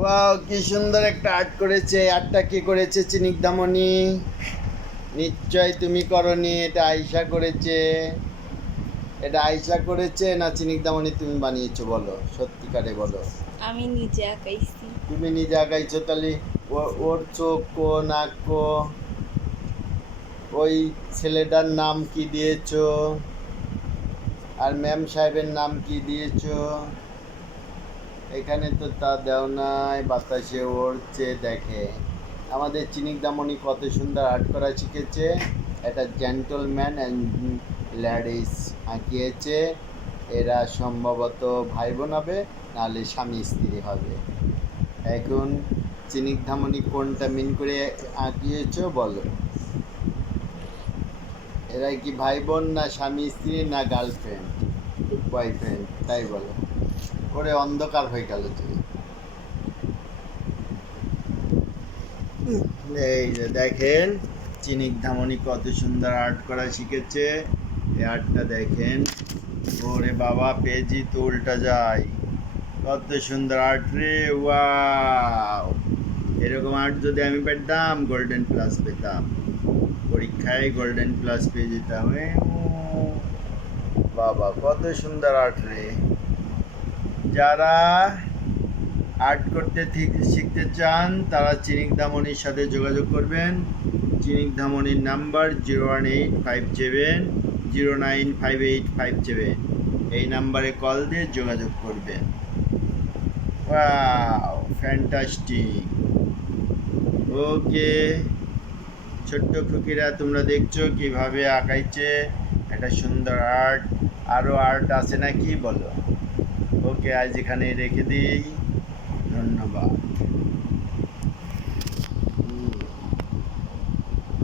Wow, কি সুন্দর একটা আর্ট করেছে। আর্টটা কে করেছে? চিনিকদামণি। নিশ্চয় তুমি করনি, এটা আয়শা করেছে। এটা আয়শা করেছে না চিনিকদামণি তুমি বানিয়েছো? বলো, সত্যিকারে বলো। আমি নিজে আঁকাইছি। তুমি নিজে আঁকাইছো? তাহলে ওর চোখ কো, নাক কো? ওই ছেলেটার নাম কি দিয়েছো? আর ম্যাম সাহেবের নাম কি দিয়েছো? এখানে তো তা দেও নাই। বাতাসে উড়ছে, দেখে। আমাদের চিনিকদামণি কত সুন্দর আর্ট করা শিখেছে। একটা জেন্টলম্যান অ্যান্ড লেডিস আঁকিয়েছে। এরা সম্ভবত ভাই বোন হবে, নাহলে স্বামী স্ত্রী হবে। এখন চিনিকদামণি কোনটা মিন করে আঁকিয়েছো বলো। এরা কি ভাই বোন, না স্বামী স্ত্রী, না গার্লফ্রেন্ড বয়ফ্রেন্ড? তাই বলো। ওরে অন্ধকার হয়ে গেল যে। এই যে দেখেন, চিনিকদামণি কত সুন্দর আর্ট করা শিখেছে। এই আর্টটা দেখেন। ওরে বাবা, পেজি তো উল্টা যায়। কত সুন্দর আর্ট রে, ওয়াও! এরকম আর্ট যদি আমি পেতাম, গোল্ডেন প্লাস পেতাম। পরীক্ষায় গোল্ডেন প্লাস পেয়ে যেতাম। বাবা, কত সুন্দর আর্ট রে। যারা আর্ট করতে ঠিক শিখতে চান তারা চিনিকদামণির সাথে যোগাযোগ করবেন। চিনিকদামণির নাম্বার 01857095857। এই নাম্বারে কল দিয়ে যোগাযোগ করবেন। Wow, fantastic. ওকে ছোট্ট খুকিরা, তোমরা দেখছো কিভাবে আঁকাইছে একটা সুন্দর আর্ট। আরও আর্ট আছে নাকি বলো। ওকে, আজ এখানে রেখে দিই। ধন্যবাদ।